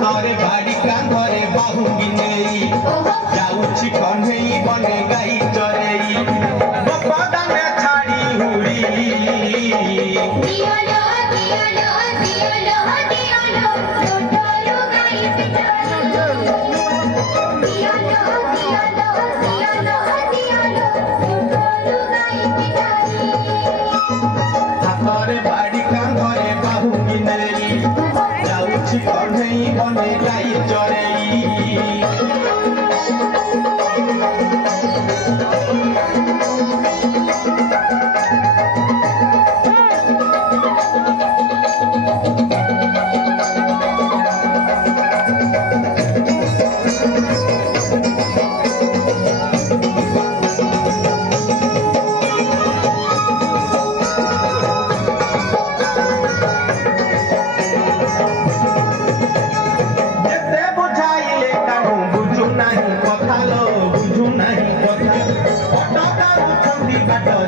तोरे बाड़ी कांधरे बाहुगी नेई जाऊची कन्हेई बने गाई चरेई बपदा में छाड़ी हुड़ी दियालो दियालो दियालो दियालो छोटो गाई पिटारो दियालो दियालो दियालो दियालो छोटो गाई पिटारी तोरे बाड़ी कांधरे बाहुगी नेई जाऊची कन्हेई बने गाई चरेई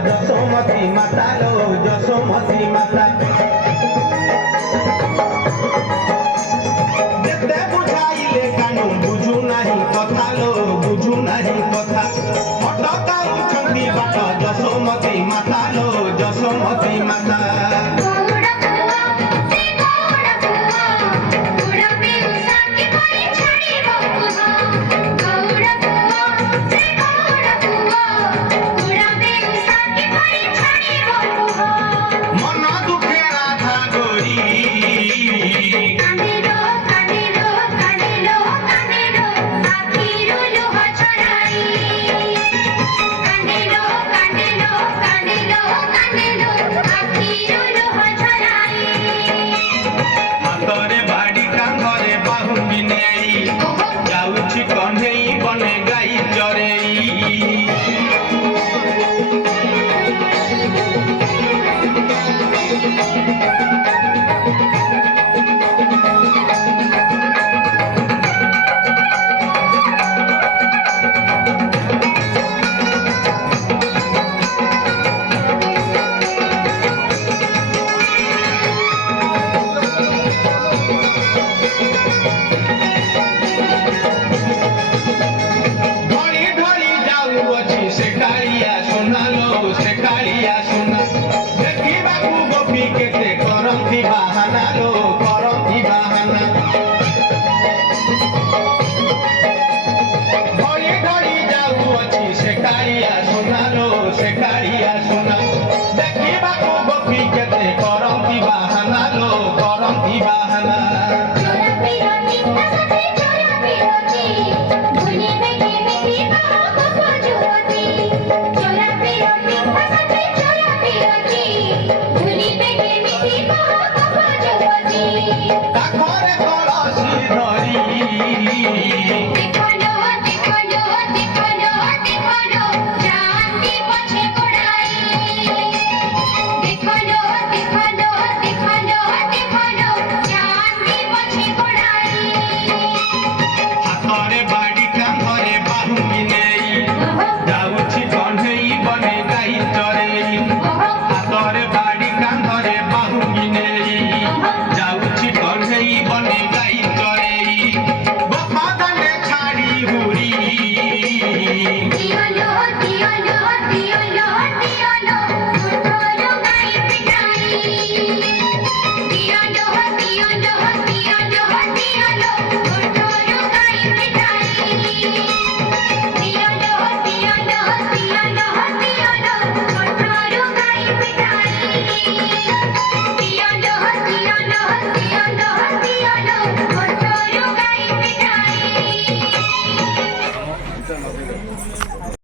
যশোমতী মাতা লো যশোমতী মাতা যেতে বুঝাইলে কানু বুঝু নাহি কথা লো বুঝু নাহি কথা হঠাৎ উঠন্তি বাট যশোমতী মাতা লো যশোমতী মাতা जाऊची कन्हेई बने गाई चरेई करंती बहाना लो करंती बहाना घड़ी घड़ी जाऊँगी से कालिया सुना लो से कालिया सुना देखा गोपी केते करंती बहाना लो करंती बहाना ঘরে কলসি ধরি